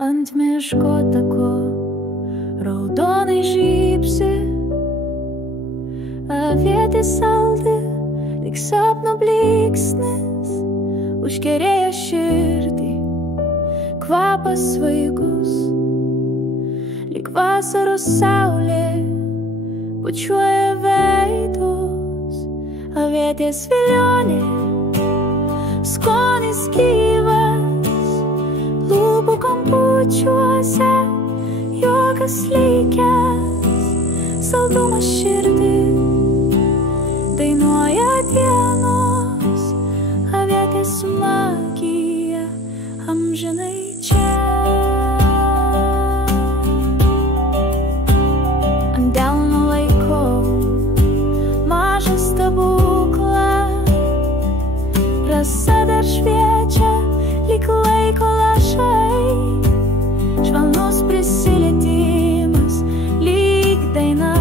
Ant miško tako raudonai žybsi, avietė saldi, lyg sapno blyksnis, užkerėjo širdį, kvapas svaigus, lyg vasaros saulė, bučiuoja veidus. Avietės vilionė, skonis gyvas, lūpų kampučiuose juokas likęs, saldumas širdį dainuoja dienos. Avietės magija amžinai čia. Ant delno laikau mažą stebuklą, rasa dar šviečia lyg laiko lašai, švelnus prisilietimas lyg daina.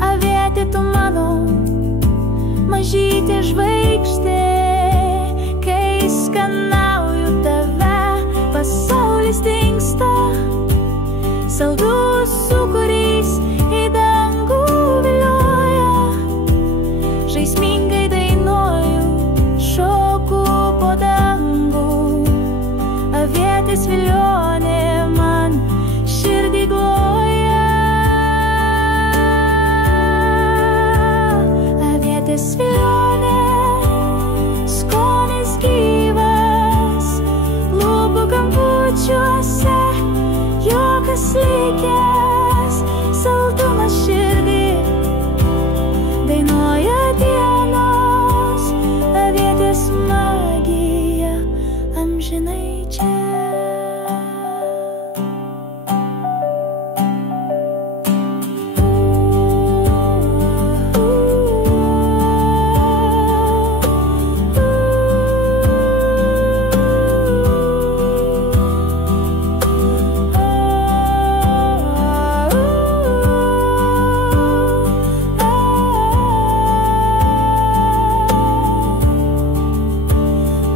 Avietė, tu mano mažytė žvaigždė, kai skanauju tave, pasaulis dingsta, saldus sūkurys į dangų vilioja. Žaismingai dainuoju, šoku po dangų. Avietės vilionė man širdį gloja. Avietės vilionė, skonis gyvas, lūpų kampučiuose juokas likęs, saldumas širdį dainuoja dienos. Avietės magija amžinai čia.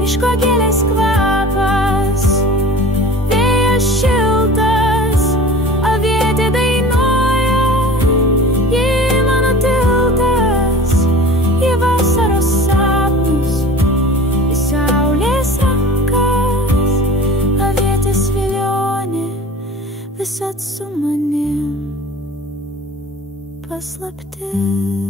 Miško gėlės kvapas, vėjas šiltas, avietė dainuoja, ji mano tiltas į vasaros sapnus, į saulės rankas. Avietės vilionė visad su manim, paslaptis.